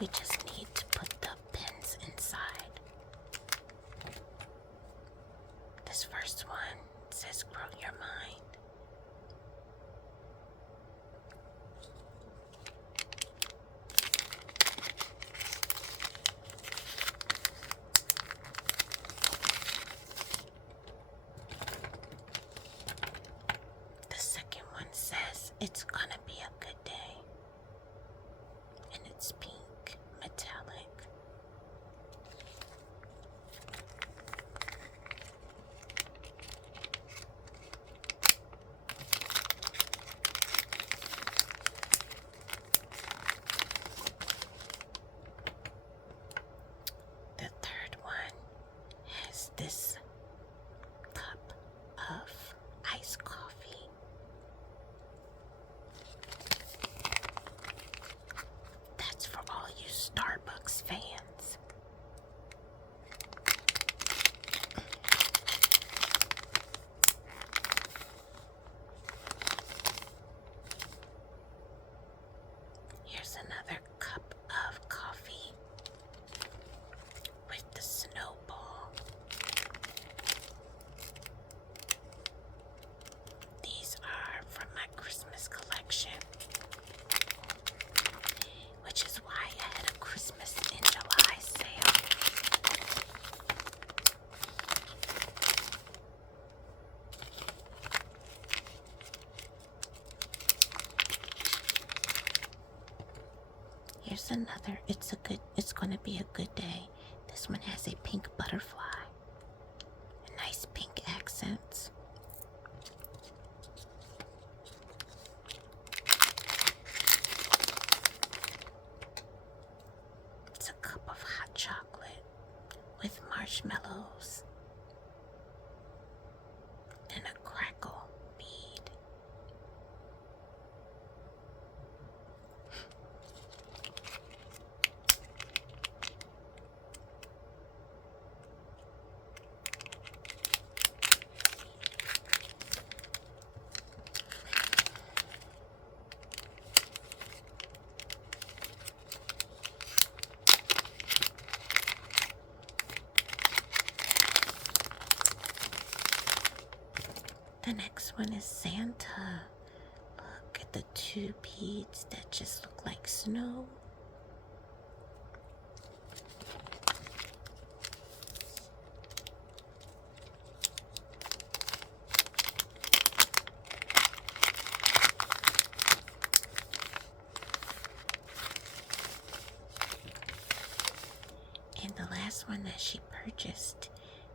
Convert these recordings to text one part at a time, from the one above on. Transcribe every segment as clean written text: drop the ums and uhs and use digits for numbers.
we just need to put the pins inside. This first one says grow your mind. The second one says it's gonna be a good day. And it's pink, metallic. The third one has this cup of iced coffee. That's for all you Starbucks fans. Here's another cup of coffee with the snowball. These are from my Christmas collection, which is why I had a Christmas in July sale. Here's another. It's gonna be a good day. This one has a pink butterfly. Nice pink accents. It's a cup of hot chocolate with marshmallows and a crackle bead. The next one is Santa. Look at the two beads that just look like snow. And the last one that she purchased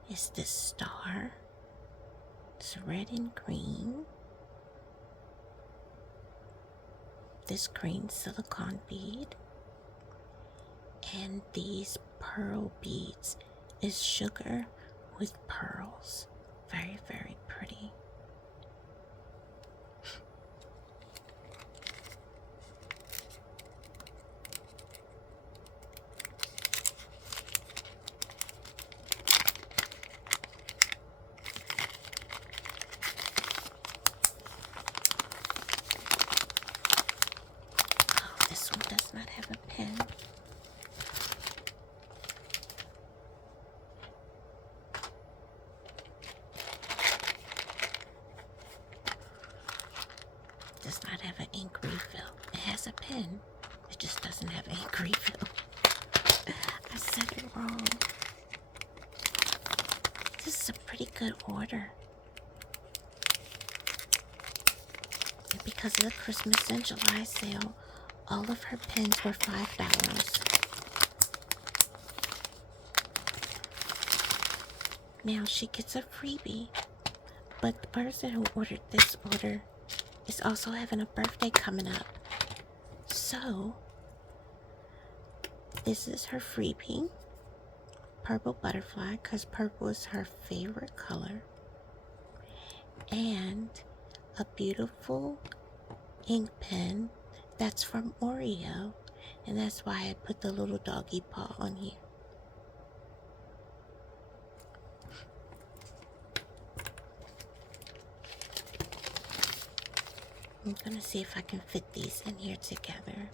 is this star. It's red and green. This green silicone bead. And these pearl beads is sugar with pearls. Very, very pretty. This one does not have a pen. Does not have an ink refill. It has a pen. It just doesn't have an ink refill. I said it wrong. This is a pretty good order. And because of the Christmas and July sale, all of her pens were $5. Now she gets a freebie, but the person who ordered this order is also having a birthday coming up. So, this is her freebie. Purple butterfly, because purple is her favorite color. And a beautiful ink pen that's from Oreo, and that's why I put the little doggy paw on here. I'm gonna see if I can fit these in here together.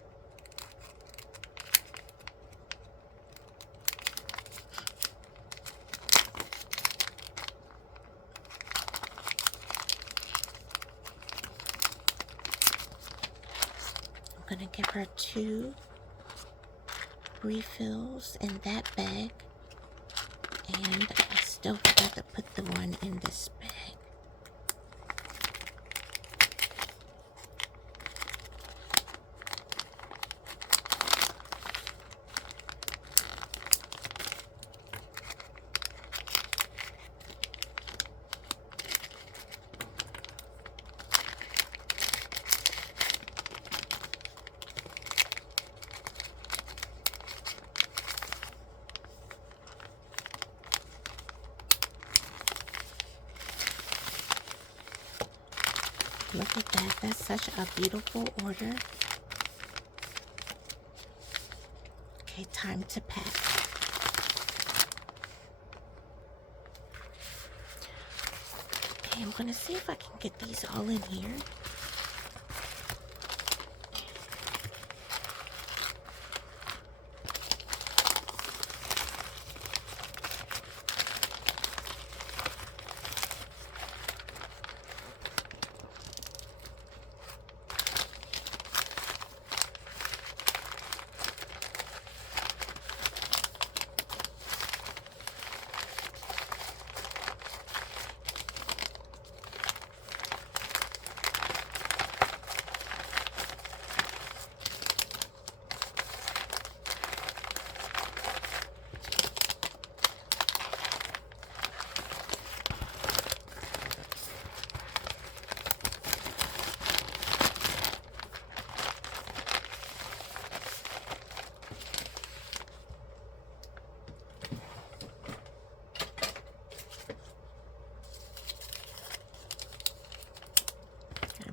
gonna give her 2 refills in that bag. And I still forgot to put the one in this bag. Look at that. That's such a beautiful order. Okay, time to pack. Okay, I'm gonna see if I can get these all in here.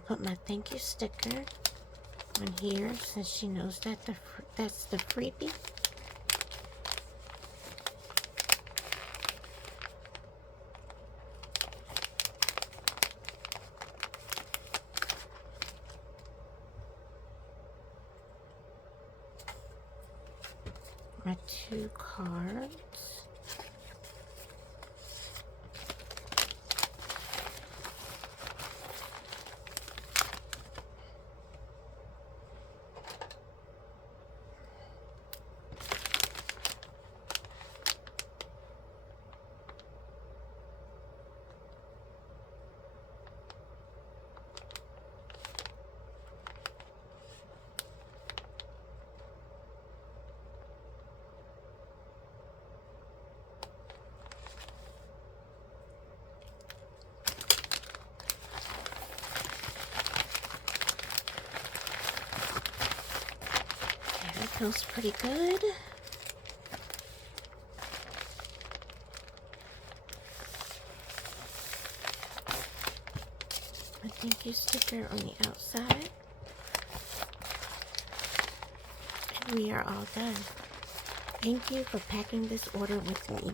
Put my thank you sticker on here since she knows that that's the freebie. My 2 cards. Feels pretty good. A thank you sticker on the outside. And we are all done. Thank you for packing this order with me.